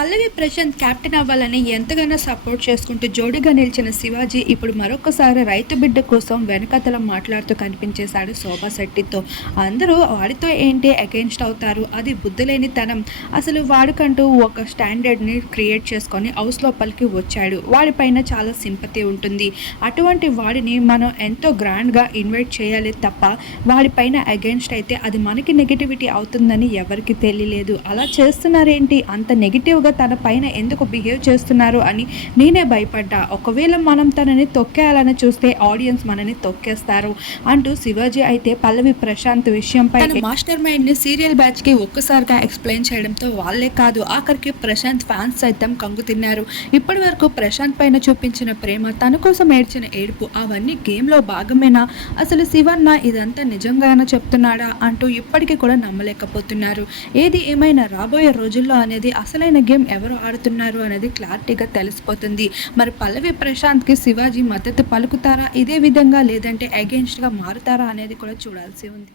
పల్లవి Prashanth captain అవ్వాలని ఎంతగానో support చేసుకుంటూ జోడిగా నిలిచిన శివాజీ ఇప్పుడు మరొకసారి రైతు బిడ్డ కోసం వెనకతల మాట్లాడుతూ కనిపించేశాడు శోభా శెట్టితో. అందరూ వాడితో ఏంటి అగెన్స్ట్ అవుతారు? అది బుద్ధులేని తనం అసలు వాడికంటూ ఒక స్టాండర్డ్ని క్రియేట్ చేసుకొని హౌస్ లోపలికి వచ్చాడు. వాడిపైన చాలా సింపతి ఉంటుంది. అటువంటి వాడిని మనం ఎంతో గ్రాండ్గా ఇన్వైట్ చేయాలి తప్ప వాడిపైన అగెన్స్ట్ అయితే అది మనకి నెగిటివిటీ అవుతుందని ఎవరికి తెలియలేదు. అలా చేస్తున్నారేంటి? అంత నెగిటివ్గా తన పైన ఎందుకు బిహేవ్ చేస్తున్నారు అని నేనే భయపడ్డా. ఒకవేళ మనం తనని తొక్కేయాలని చూస్తే ఆడియన్స్ మనని తొక్కేస్తారు అంటూ శివాజీ అయితే పల్లవి ప్రశాంత్ విషయంపై మాస్టర్ మైండ్ని సీరియల్ బ్యాచ్కి ఒక్కసారిగా ఎక్స్ప్లెయిన్ చేయడంతో వాళ్ళే కాదు ఆఖరికి ప్రశాంత్ ఫ్యాన్స్ సైతం కంగు తిన్నారు. ఇప్పటి వరకు ప్రశాంత్ పైన చూపించిన ప్రేమ తన కోసం ఏడ్చిన ఏడుపు అవన్నీ గేమ్లో భాగమేనా? అసలు శివన్న ఇదంతా నిజంగానే చెప్తున్నాడా? అంటూ ఇప్పటికీ కూడా నమ్మలేకపోతున్నారు. ఏది ఏమైనా రాబోయే రోజుల్లో అనేది అసలైన గేమ్ ఎవరు ఆడుతున్నారు అనేది క్లారిటీగా తెలిసిపోతుంది. మరి పల్లవి ప్రశాంత్కి శివాజీ మద్దతు పలుకుతారా? ఇదే విధంగా లేదంటే అగెన్స్ట్గా మారుతారా అనేది కూడా చూడాల్సి ఉంది.